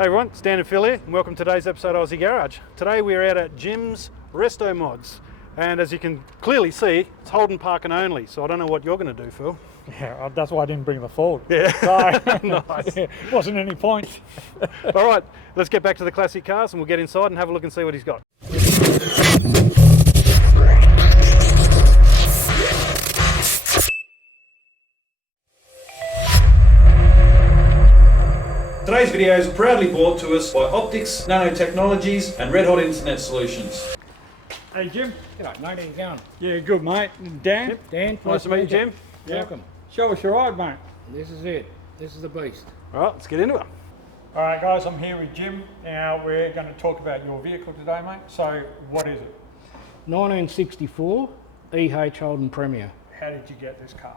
Hey everyone, it's Dan and Phil here, and welcome to today's episode of Aussie Garage. Today we're out at Jim's Resto Mods, and as you can clearly see, it's Holden parking only, so I don't know what you're going to do, Phil. Yeah, that's why I didn't bring the Ford. Yeah, So, nice. Wasn't any point. All right, let's get back to the classic cars and we'll get inside and have a look and see what he's got. Today's video is proudly brought to us by Optics, Nanotechnologies and Red Hot Internet Solutions. Hey Jim. G'day mate, how you going? Yeah, good mate. Dan? Dan, Nice to meet you, Jim. Yeah. Welcome. Show us your ride, mate. This is it. This is the beast. All right, let's get into it. All right guys, I'm here with Jim. Now we're going to talk about your vehicle today, mate. So what is it? 1964 EH Holden Premier. How did you get this car?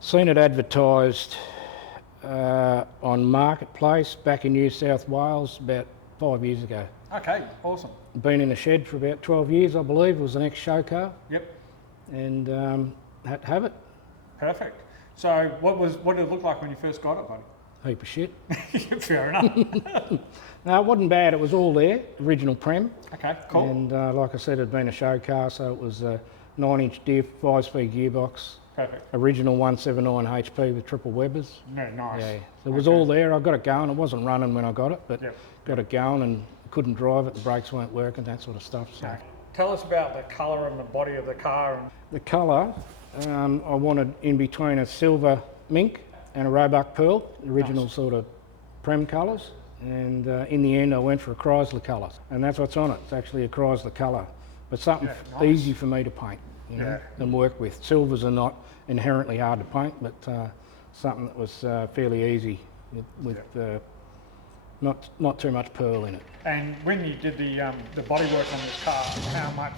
Seen it advertised on Marketplace back in New South Wales about 5 years ago. Okay, awesome. Been in a shed for about 12 years, I believe. It was an ex-show car, Yep, and had to have it. perfect. So what did it look like when you first got it, buddy? Heap of shit. Fair enough. No, it wasn't bad. It was all there, original Prem. Okay, cool. And like I said, it had been a show car, so it was a 9-inch diff, 5-speed gearbox. Perfect. Original 179 HP with triple Webers. Yeah, nice. Yeah, so it was all there. I got it going. It wasn't running when I got it, but Yep. got it going and couldn't drive it. The brakes weren't working, that sort of stuff. So Okay. Tell us about the colour and the body of the car. the colour, I wanted in between a silver mink and a roebuck pearl, the original sort of Prem colours. And in the end, I went for a Chrysler colour, and that's what's on it. It's actually a Chrysler colour, but something Yeah, nice. easy for me to paint, you know, Yeah. and work with. Silvers are not inherently hard to paint, but something that was fairly easy with not too much pearl in it. And when you did the bodywork on this car, how much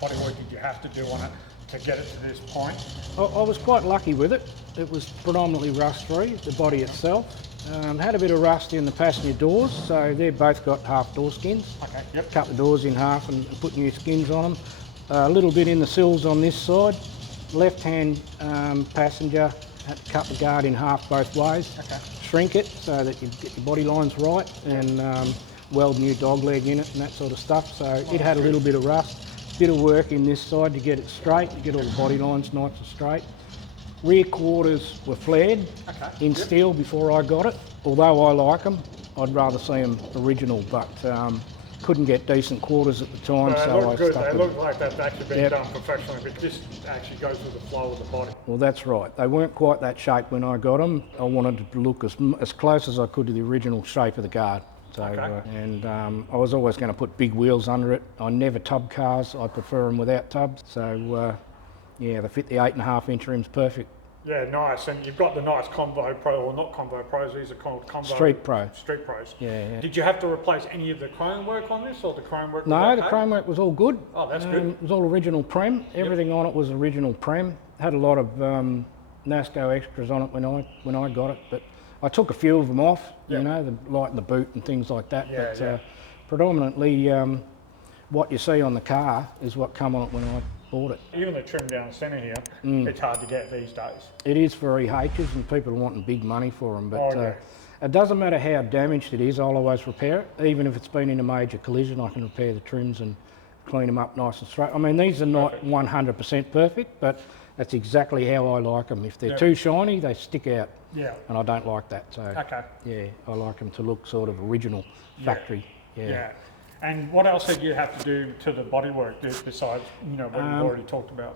bodywork did you have to do on it to get it to this point? I was quite lucky with it. It was predominantly rust-free, the body itself. Had a bit of rust in the passenger doors, so they've both got half door skins. Okay, yep. Cut the doors in half and put new skins on them. A little bit in the sills on this side. Left-hand passenger, had to cut the guard in half both ways. Okay. Shrink it so that you get your body lines right, and weld new dog leg in it and that sort of stuff. So it had a little bit of rust. Bit of work in this side to get it straight, to get all the body lines nice and straight. Rear quarters were flared in steel before I got it. Although I like them, I'd rather see them original, but couldn't get decent quarters at the time, They so I look good. stuck They with look like they've actually been Yep. done professionally, but this actually goes with the flow of the body. Well, that's right. They weren't quite that shape when I got them. I wanted it to look as close as I could to the original shape of the guard. So, Okay. I was always going to put big wheels under it. I never tub cars. I prefer them without tubs. So, yeah, they fit the 8.5 inch rims perfect. Yeah, nice. And you've got the nice Convo Pro, or not Convo Pros, these are called Convo Street Pro. Street Pros. Yeah. Did you have to replace any of the chrome work on this, or the chrome work? No, was the okay? chrome work was all good. Oh, that's good. It was all original Prem. Everything on it was original Prem. Had a lot of NASCO extras on it when I got it, but I took a few of them off. Yep. You know, the light in the boot and things like that. Yeah, but yeah. Predominantly, what you see on the car is what come on it when I bought it. Even the trim down the centre here, it's hard to get these days. It is for EHs, and people are wanting big money for them, but Oh, yeah. it doesn't matter how damaged it is, I'll always repair it. Even if it's been in a major collision, I can repair the trims and clean them up nice and straight. I mean, these are not 100% perfect, but that's exactly how I like them. If they're Yep. too shiny, they stick out, Yeah. and I don't like that. So, Okay. yeah, I like them to look sort of original, factory. Yeah. And what else did you have to do to the bodywork besides, you know, what you've already talked about?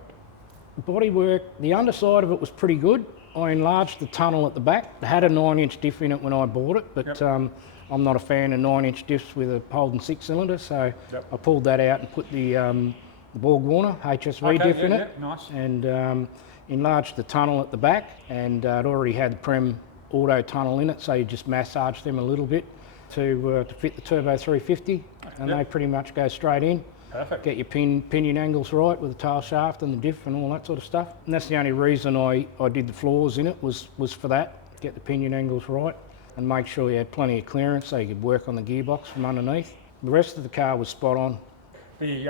Bodywork, the underside of it was pretty good. I enlarged the tunnel at the back. It had a 9-inch diff in it when I bought it, but Yep. I'm not a fan of 9-inch diffs with a Holden 6-cylinder, so Yep. I pulled that out and put the Borg Warner HSV Okay, diff yeah, in it, yeah, nice. and enlarged the tunnel at the back, and it already had the Prem auto tunnel in it, so you just massage them a little bit to fit the Turbo 350, and Yep. they pretty much go straight in. Perfect. Get your pinion angles right with the tail shaft and the diff and all that sort of stuff. And that's the only reason I did the floors in it was for that. Get the pinion angles right and make sure you had plenty of clearance so you could work on the gearbox from underneath. The rest of the car was spot on. The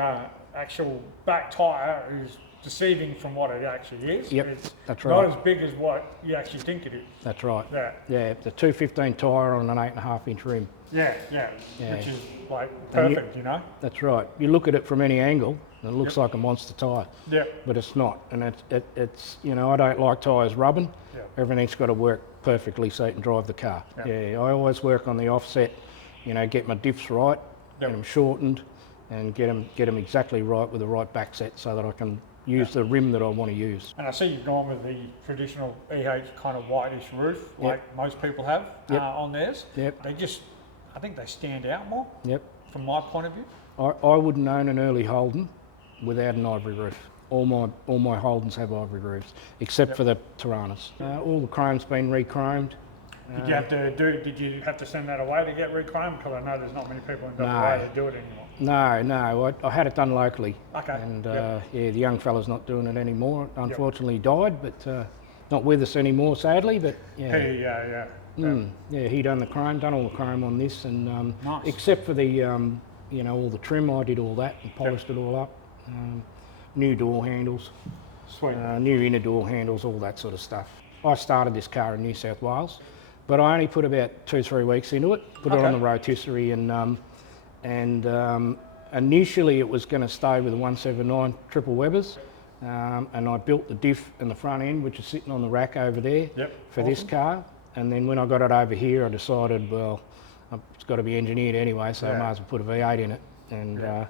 actual back tyre is deceiving from what it actually is. Yep, It's that's not right. as big as what you actually think it is. That's right. Yeah. Yeah, the 215 tyre on an 8.5-inch rim. Yeah, Yeah. which is like And you- perfect, you know? That's right. You look at it from any angle, and it looks like a monster tyre, Yeah, but it's not. And it's you know, I don't like tyres rubbing. Yeah. Everything's got to work perfectly so you can drive the car. Yeah. I always work on the offset, you know, get my diffs right, Yep. get them shortened, and get them exactly right with the right back set so that I can use the rim that I want to use. and I see you've gone with the traditional EH kind of whitish roof, like most people have Yep. on theirs. Yep. I think they stand out more Yep. from my point of view. I wouldn't own an early Holden without an ivory roof. All my Holdens have ivory roofs, except for the Toranas. All the chrome's been re-chromed. Did you have to send that away to get re-chromed? Because I know there's not many people in WA that do it anymore. No, I had it done locally. Okay. And the young fella's not doing it anymore. Unfortunately, he died, but not with us anymore, sadly. But yeah, he done the chrome, done all the chrome on this, and Nice. except for the all the trim, I did all that and polished it all up. New door handles, Sweet. new inner door handles, all that sort of stuff. I started this car in New South Wales, but I only put about 2-3 weeks into it. Put it on the rotisserie, and initially it was going to stay with the 179 triple Webers, and I built the diff and the front end, which is sitting on the rack over there for this car. And then when I got it over here, I decided, well, it's got to be engineered anyway, so I might as well put a V8 in it. And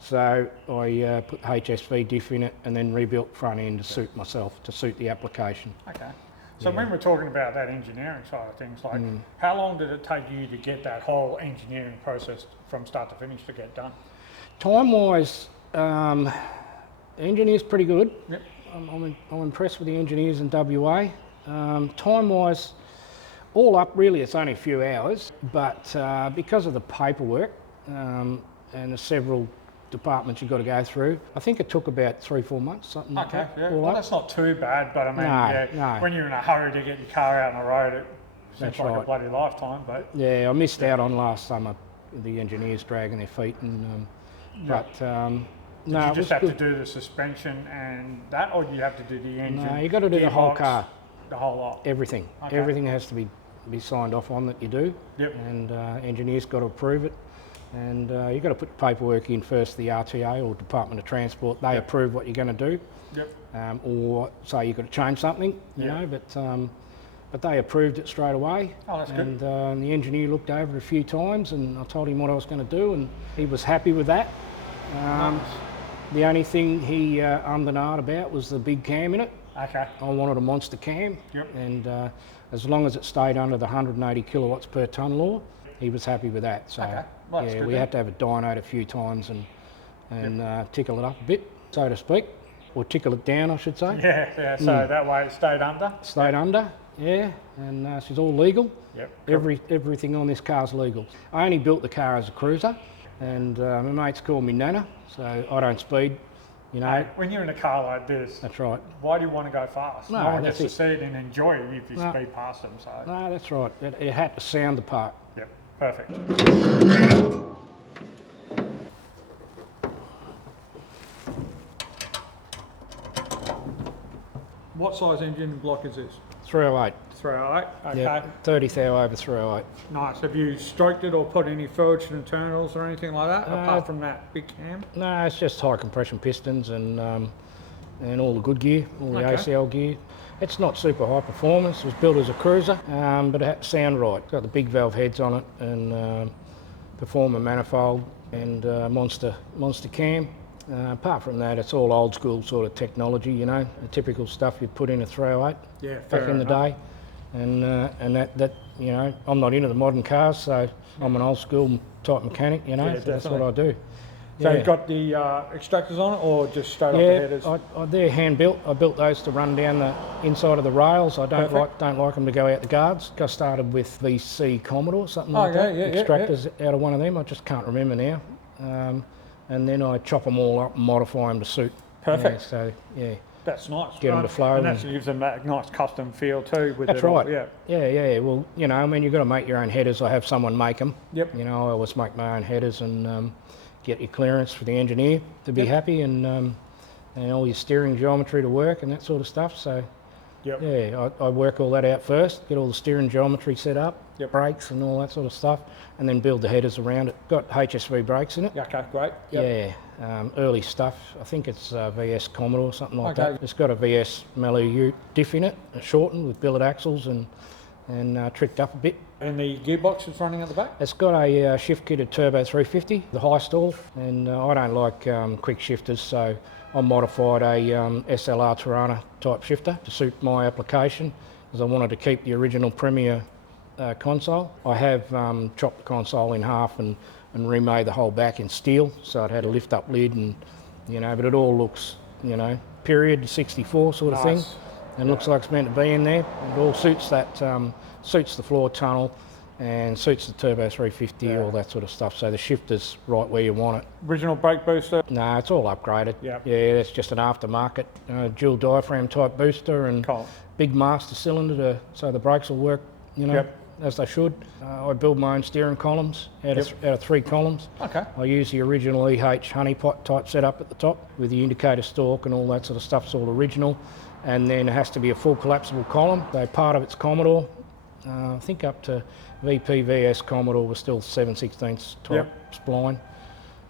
so I put HSV diff in it and then rebuilt front end to suit myself, to suit the application. Okay. So when we're talking about that engineering side of things, like how long did it take you to get that whole engineering process from start to finish to get done? Time-wise, the engineer's pretty good. Yep. I'm impressed with the engineers in WA. Time-wise, all up really it's only a few hours, but because of the paperwork and the several departments you've got to go through, I think it took about 3-4 months, something like that. Yeah. all Well, up. that's not too bad, but I mean, No. when you're in a hurry to get your car out on the road, it seems That's like a right. bloody lifetime. But Yeah, I missed out on last summer, the engineers dragging their feet, and no, you it just was have good. to do the suspension and that, or do you have to do the engine? No, you got to do the whole gearbox, car, the whole lot. everything. Okay. Everything has to be signed off on that you do. Yep. And engineers got to approve it. And you've got to put the paperwork in first, the RTA or Department of Transport. They approve what you're going to do. Yep. Or say you've got to change something, you know, but they approved it straight away. Oh, that's good. And the engineer looked over it a few times, and I told him what I was going to do, and he was happy with that. Nice. The only thing he ummed and ahed about was the big cam in it. Okay. I wanted a monster cam, Yep. and as long as it stayed under the 180 kilowatts per tonne law, he was happy with that. So Okay. Well, that's good we then. had to have it dynoed a few times and tickle it up a bit, so to speak, or tickle it down, I should say. Yeah. So that way it stayed under. Stayed under, and she's all legal. Yep. Everything on this car's legal. I only built the car as a cruiser, and my mates call me Nana, so I don't speed, you know. When you're in a car like this, That's right. why do you want to go fast? No, No one gets that's to see it and enjoy it if you No. speed past them. So, No, that's right. It had to sound the part. yep, perfect. What size engine block is this? 308. 308. Okay. Yeah, 30 thou over 308. Nice. Have you stroked it or put any forged internals or anything like that, apart from that big cam? No, it's just high compression pistons and all the good gear, all the Okay. ACL gear. It's not super high performance. It was built as a cruiser, but it had to sound right. It's got the big valve heads on it and performer manifold and monster cam. Apart from that, it's all old school sort of technology, you know, the typical stuff you'd put in a 308 Yeah, back in the day. And that you know, I'm not into the modern cars, so I'm an old school type mechanic, you know, Yeah, so that's what I do. So you've got the extractors on it, or just straight off the Yeah, headers? they're hand built. I built those to run down the inside of the rails. I don't Perfect. like them to go out the guards. I started with VC Commodore, something like Okay, that. yeah, Extractors out of one of them. I just can't remember now. And then I chop them all up and modify them to suit. Perfect. Yeah, so yeah, That's nice. Get 'em to flow And that and- gives them that nice custom feel too. With that's it all, right. Yeah. Yeah. Well, you know, I mean, you've got to make your own headers. I have someone make them. Yep. You know, I always make my own headers and get your clearance for the engineer to be Yep. happy, and and all your steering geometry to work and that sort of stuff. So Yep. yeah, I work all that out first, get all the steering geometry set up, Yep. brakes and all that sort of stuff, and then build the headers around it. Got HSV brakes in it. Yeah, okay, great. Yep. Yeah, early stuff. I think it's VS Commodore or something like Okay. that. It's got a VS Maloo diff in it, shortened with billet axles and tricked up a bit. And the gearbox is running at the back? It's got a shift kitted turbo 350, the high stall, and I don't like quick shifters, so I modified a SLR Torana type shifter to suit my application, because I wanted to keep the original Premier console. I have chopped the console in half and remade the whole back in steel, so it had a lift up lid, and but it all looks period 64 sort of thing, Nice. and looks like it's meant to be in there. It all suits that, suits the floor tunnel and suits the turbo 350, all that sort of stuff. So the shifter's right where you want it. Original brake booster? No, it's all upgraded. Yep. Yeah, it's just an aftermarket dual diaphragm type booster and Cool. big master cylinder so the brakes will work, Yep. as they should. I build my own steering columns out of 3 columns. Okay. I use the original EH honeypot type setup at the top with the indicator stalk and all that sort of stuff's all original. And then it has to be a full collapsible column. So part of it's Commodore. I think up to VPVS Commodore was still 7/16 type spline,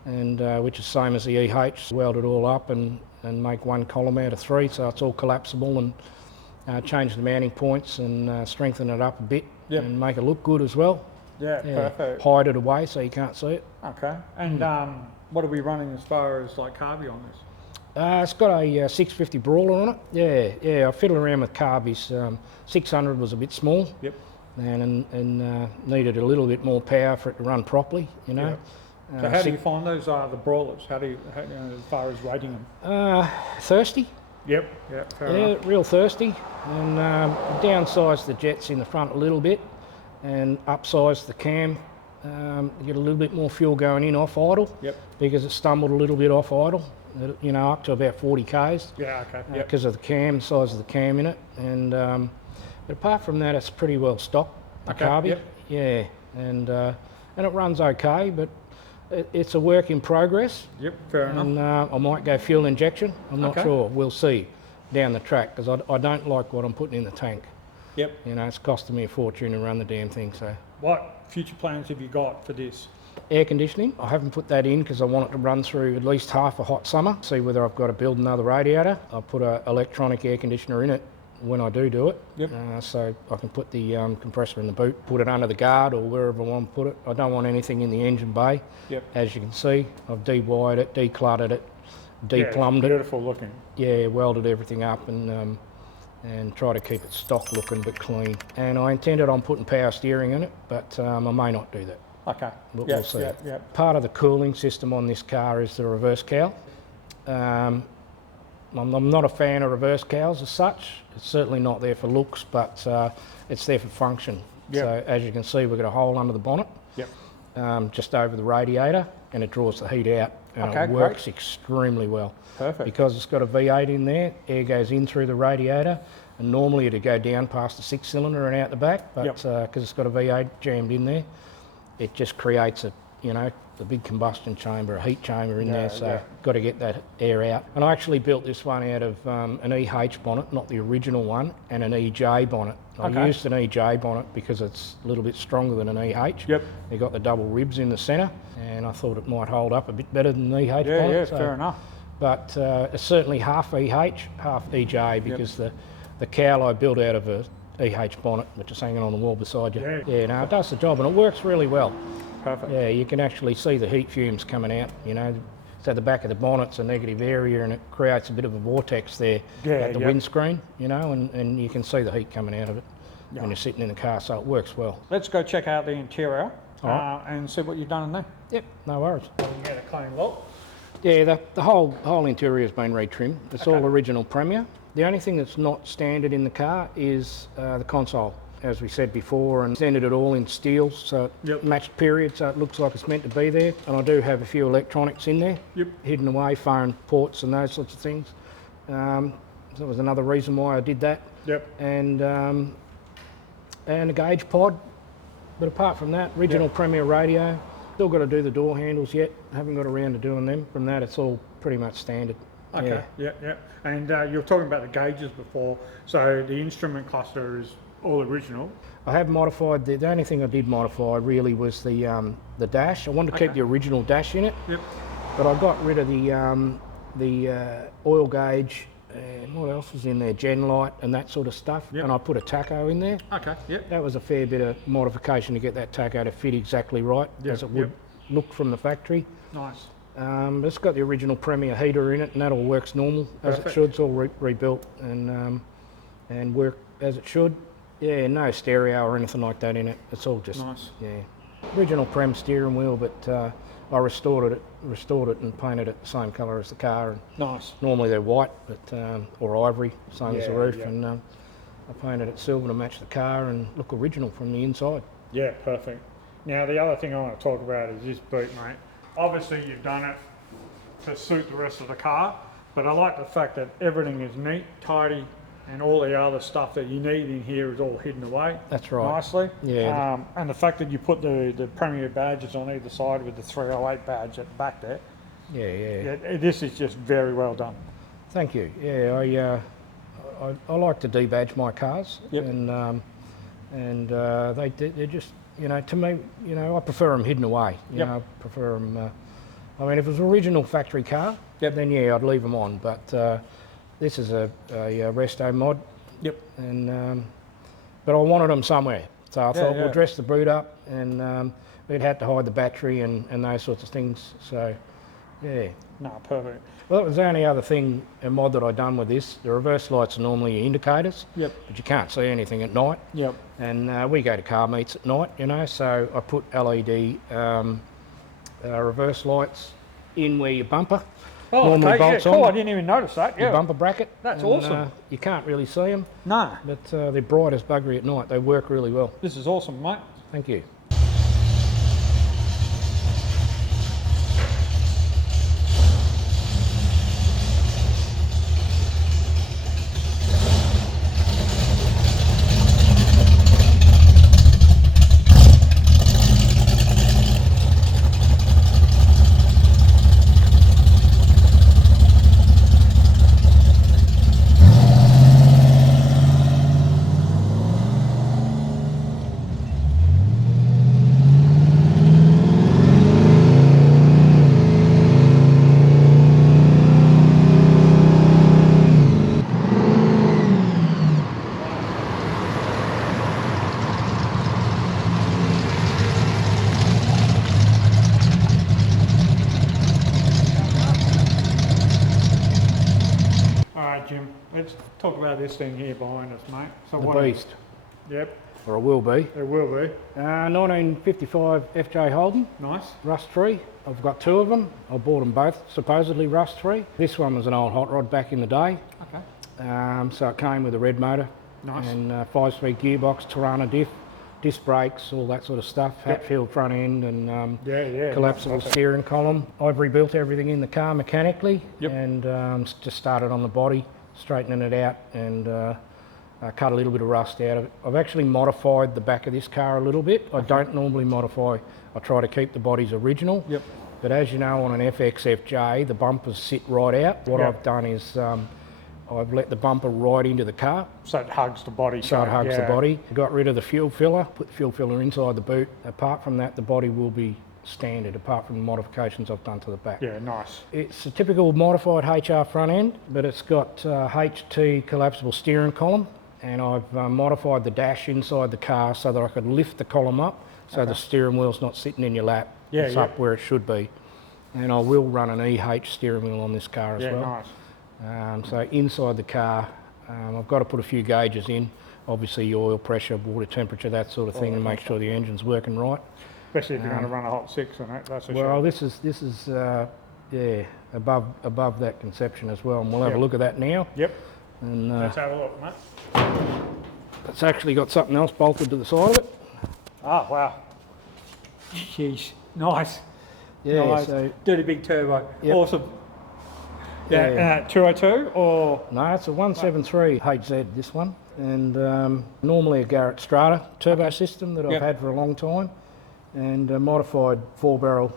and which is same as the EH. Weld it all up and make one column out of 3, so it's all collapsible, and change the mounting points and strengthen it up a bit and make it look good as well. Yeah, perfect. Hide it away so you can't see it. Okay. And what are we running as far as like carby on this? It's got a 650 brawler on it. Yeah, I fiddled around with carbies. 600 was a bit small. Yep. And needed a little bit more power for it to run properly, So how do you find those the brawlers? How as far as rating them? Thirsty. Yep. Fair enough. Real thirsty. And downsize the jets in the front a little bit and upsize the cam. Get a little bit more fuel going in off idle. Yep. Because it stumbled a little bit off idle. Up to about 40 k's. Yeah. Okay. Yep. Because of the cam, size of the cam in it. And but apart from that, it's pretty well stocked. The carby. Yep. Yeah. And it runs okay, but it's a work in progress. Yep. Fair enough. And I might go fuel injection. I'm not Okay. sure. We'll see down the track, because I don't like what I'm putting in the tank. Yep. It's costing me a fortune to run the damn thing. So What future plans have you got for this? air conditioning, I haven't put that in because I want it to run through at least half a hot summer. See whether I've got to build another radiator. I'll put an electronic air conditioner in it when I do it. Yep. So I can put the compressor in the boot, put it under the guard or wherever I want to put it. I don't want anything in the engine bay. Yep. As you can see, I've de-wired it, decluttered it, de-plumbed it. Beautiful looking. Yeah, welded everything up and try to keep it stock looking but clean. And I intended on putting power steering in it, but I may not do that. Okay. But Yep, we'll see. Yep. Part of the cooling system on this car is the reverse cowl. I'm not a fan of reverse cowls as such. It's certainly not there for looks, but it's there for function. Yep. So as you can see, we've got a hole under the bonnet, Yep. just over the radiator, and it draws the heat out, and Okay, it works extremely well. Perfect. Because it's got a V8 in there, air goes in through the radiator, and normally it'd go down past the 6-cylinder and out the back, but because it's got a V8 jammed in there, it just creates a, the big combustion chamber, a heat chamber in there, so got to get that air out. And I actually built this one out of an EH bonnet, not the original one, and an EJ bonnet. I used an EJ bonnet because it's a little bit stronger than an EH. Yep. You've got the double ribs in the centre, and I thought it might hold up a bit better than the EH bonnet. Yeah, so- fair enough. But it's certainly half EH, half EJ, because the cowl I built out of a EH bonnet, which is hanging on the wall beside you. Yeah. No, it does the job, and it works really well. Perfect. Yeah, you can actually see the heat fumes coming out, So the back of the bonnet's a negative area, and it creates a bit of a vortex there at the windscreen, and you can see the heat coming out of it when you're sitting in the car, so it works well. Let's go check out the interior Alright. and see what you've done in there. Yep, no worries. We can get a clean look. Yeah, the whole interior has been retrimmed. It's all original Premier. The only thing that's not standard in the car is the console, as we said before, and extended it all in steel, so it matched period, so it looks like it's meant to be there. And I do have a few electronics in there, hidden away, phone ports and those sorts of things. So that was another reason why I did that. Yep. And a gauge pod. But apart from that, original Premier radio. Still got to do the door handles yet. Haven't got around to doing them. From that, it's all pretty much standard. Okay, yeah. And you were talking about the gauges before, so the instrument cluster is all original. I have modified, the only thing I did modify really was the dash. I wanted to keep the original dash in it, Yep. but I got rid of the oil gauge and what else was in there, gen light and that sort of stuff, and I put a tacho in there. Okay, yep. That was a fair bit of modification to get that tacho to fit exactly right as it would look from the factory. Nice. It's got the original Premier heater in it, and that all works normal as it should. It's all rebuilt and work as it should. Yeah, no stereo or anything like that in it. It's all just nice. Yeah, original Prem steering wheel, but I restored it and painted it the same colour as the car. And nice. Normally they're white, but or ivory, same as the roof, and I painted it silver to match the car and look original from the inside. Yeah, perfect. Now the other thing I want to talk about is this boot, mate. Obviously you've done it to suit the rest of the car, but I like the fact that everything is neat, tidy, and all the other stuff that you need in here is all hidden away. That's right. Nicely. Yeah. And the fact that you put the Premier badges on either side with the 308 badge at the back there. Yeah. This is just very well done. Thank you. Yeah, I like to debadge my cars, and they're just, to me, I prefer them hidden away. You know, I prefer them. I mean, if it was an original factory car, then yeah, I'd leave them on. But this is a Resto mod. Yep. And but I wanted them somewhere, so I thought we'll dress the boot up, and we'd had to hide the battery and those sorts of things. So yeah. No, perfect. Well, that was the only other thing, a mod that I done with this. The reverse lights are normally your indicators, but you can't see anything at night. Yep. And we go to car meets at night, so I put LED reverse lights in where your bumper normally bolts on. Cool. I didn't even notice that. Your bumper bracket. That's awesome. You can't really see them. No. But they're bright as buggery at night. They work really well. This is awesome, mate. Thank you. Jim, let's talk about this thing here behind us, mate. So the Beast. Yep. Or it will be. It will be. 1955 FJ Holden. Nice. Rust free. I've got two of them. I bought them both supposedly rust free. This one was an old hot rod back in the day. Okay. So it came with a red motor. Nice. And 5-speed gearbox, Torana diff, disc brakes, all that sort of stuff. Hatfield front end and collapsible steering column. I've rebuilt everything in the car mechanically and just started on the body, straightening it out and cut a little bit of rust out of it. I've actually modified the back of this car a little bit. I don't normally modify. I try to keep the bodies original. Yep. But as you know, on an FX/FJ, the bumpers sit right out. What I've done is I've let the bumper right into the car. So it hugs the body. So it hugs the body. Got rid of the fuel filler, put the fuel filler inside the boot. Apart from that, the body will be standard, apart from the modifications I've done to the back. Yeah, nice. It's a typical modified HR front end, but it's got HT collapsible steering column, and I've modified the dash inside the car so that I could lift the column up so the steering wheel's not sitting in your lap. It's up where it should be. And I will run an EH steering wheel on this car as well. Nice. So inside the car, I've got to put a few gauges in, obviously your oil pressure, water temperature, that sort of thing, and make sure the engine's working right. Especially if you're going to run a hot 6 on it, that's for well, sure. this is above that conception as well, and we'll have a look at that now. Yep. And let's have a look, mate. It's actually got something else bolted to the side of it. Oh, wow. Jeez. Nice. Yeah, nice. so dirty big turbo. Awesome. Yeah, 202 or? No, it's a 173 HZ, this one. And normally a Garrett Strata turbo system that I've had for a long time. And a modified 4-barrel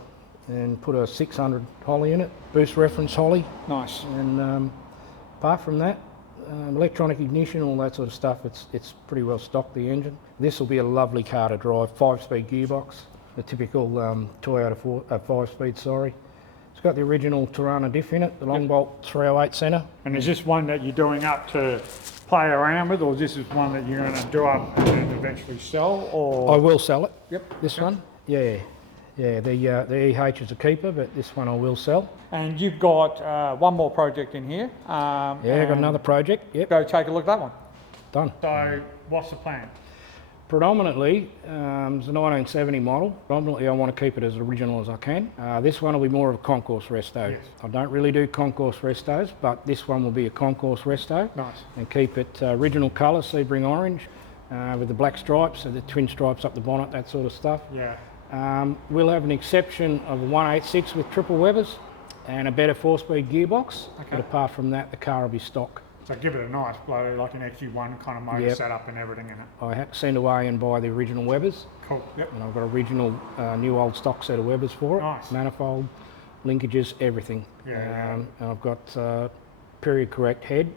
and put a 600 Holly in it, boost reference Holly. Nice. And apart from that, electronic ignition, all that sort of stuff, it's pretty well stocked, the engine. This will be a lovely car to drive, 5-speed gearbox, the typical Toyota 5-speed, sorry. It's got the original Torana diff in it, the long bolt 308 centre. And is this one that you're doing up to play around with, or is this one that you're going to do up and then eventually sell? Or I will sell it. Yep. This one, yeah. Yeah, the EH is a keeper, but this one I will sell. And you've got one more project in here. Yeah, I've got another project, yep. Go take a look at that one. Done. So what's the plan? Predominantly, it's a 1970 model. Predominantly, I want to keep it as original as I can. This one will be more of a Concourse Resto. Yes. I don't really do Concourse Restos, but this one will be a Concourse Resto. Nice. And keep it original colour, Sebring orange, with the black stripes, so the twin stripes up the bonnet, that sort of stuff. Yeah. We'll have an exception of a 186 with triple Webers and a better 4-speed gearbox. Okay. But apart from that, the car will be stock. So give it a nice blow, like an XU1 kind of motor Yep. setup and everything in it. I had to send away and buy the original Webers. Cool. Yep. And I've got original new old stock set of Webers for it. Nice. Manifold, linkages, everything. Yeah. And I've got period correct head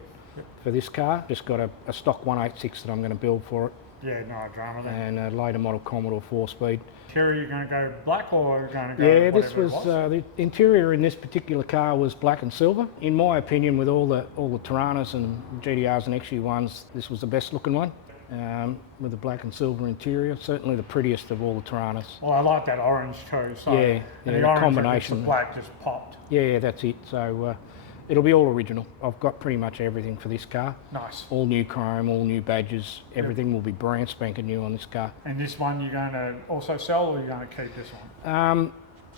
for this car. Just got a stock 186 that I'm going to build for it. Yeah, no drama there. And a later model Commodore 4-speed. Interior, you're going to go black or you're going to go Yeah, this whatever it was the interior in this particular car was black and silver. In my opinion, with all the Toranas and GTRs and XU1s, this was the best looking one. With the black and silver interior, certainly the prettiest of all the Toranas. Well, I like that orange too. So Yeah, the the orange combination. with the black just popped. Yeah, that's it. So it'll be all original. I've got pretty much everything for this car. Nice. All new chrome, all new badges. Everything will be brand spanking new on this car. And this one you're going to also sell, or you're going to keep this one?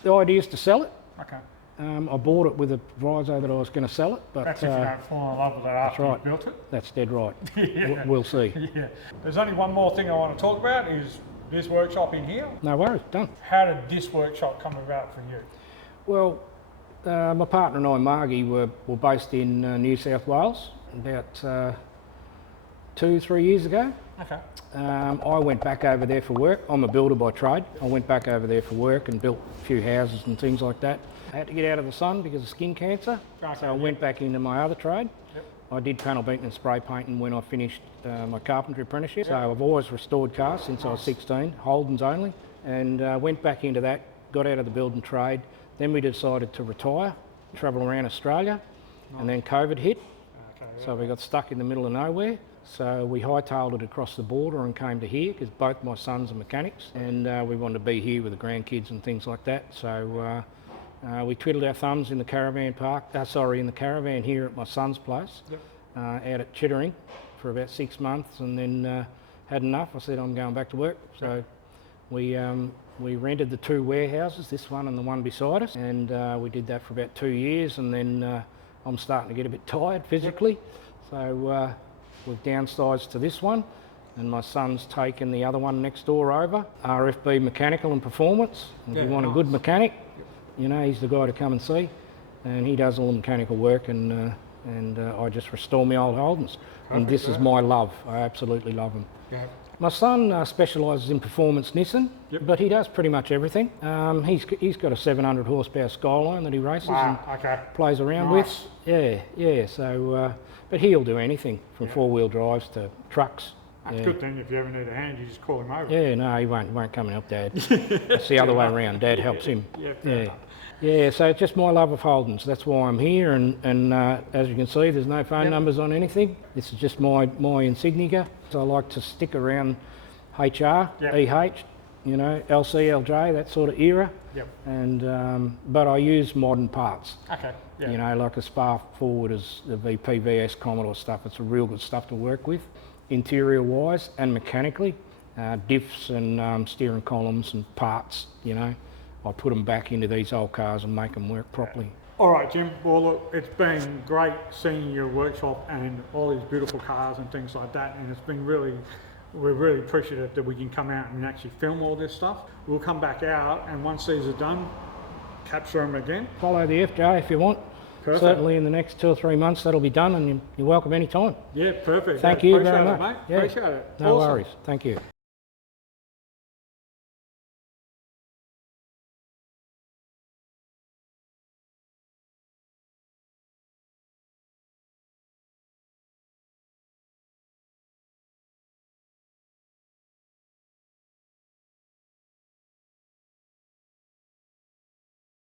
The idea is to sell it. Okay. I bought it with a proviso that I was going to sell it, but That's if you don't fall in love with it after right. you've built it. that's dead right. Yeah. We'll see. Yeah. There's only one more thing I want to talk about is this workshop in here. No worries, done. How did this workshop come about for you? Well, my partner and I, Margie, were based in New South Wales about 2-3 years ago. Okay. I went back over there for work. I'm a builder by trade. I went back over there for work and built a few houses and things like that. I had to get out of the sun because of skin cancer, Okay, so I went back into my other trade. Yep. I did panel beating and spray painting when I finished my carpentry apprenticeship. So I've always restored cars since I was 16, Holdens only, and went back into that, got out of the building trade. Then we decided to retire, travel around Australia, and then COVID hit. Okay. So we got stuck in the middle of nowhere. So we hightailed it across the border and came to here because both my sons are mechanics, and we wanted to be here with the grandkids and things like that. So we twiddled our thumbs in the caravan park, in the caravan here at my son's place, out at Chittering for about 6 months, and then had enough. I said, I'm going back to work. So we rented the 2 warehouses, this one and the one beside us, and we did that for about 2 years, and then I'm starting to get a bit tired physically. So we've downsized to this one, and my son's taken the other one next door over, RFB Mechanical and Performance. And if you want a good mechanic, you know, he's the guy to come and see, and he does all the mechanical work, and I just restore my old Holdens. And this is my love. I absolutely love them. Yeah. My son specialises in performance Nissan, but he does pretty much everything. He's got a 700 horsepower Skyline that he races and plays around with. Yeah. So, but he'll do anything from 4-wheel drives to trucks. That's good then. If you ever need a hand, you just call him over. Yeah, no, he won't come and help Dad. It's the other way around. Dad helps him. Yeah. So it's just my love of Holdens. That's why I'm here. And as you can see, there's no phone numbers on anything. This is just my insignia. So I like to stick around HR, EH, you know, LC, LJ, that sort of era. And but I use modern parts. Okay. Yeah. You know, like a Spa Forward is the VP, VS, Commodore stuff. It's a real good stuff to work with, interior wise and mechanically. Diffs and steering columns and parts, you know. I put them back into these old cars and make them work properly. All right, Jim. Well, look, it's been great seeing your workshop and all these beautiful cars and things like that. And it's been we're really appreciative that we can come out and actually film all this stuff. We'll come back out, and once these are done, capture them again. Follow the FJ if you want. Perfect. Certainly in the next 2 or 3 months that'll be done, and you're welcome anytime. Yeah, perfect. Thank you Appreciate very it, much. mate. Yeah. Appreciate it. No Awesome. worries. Thank you.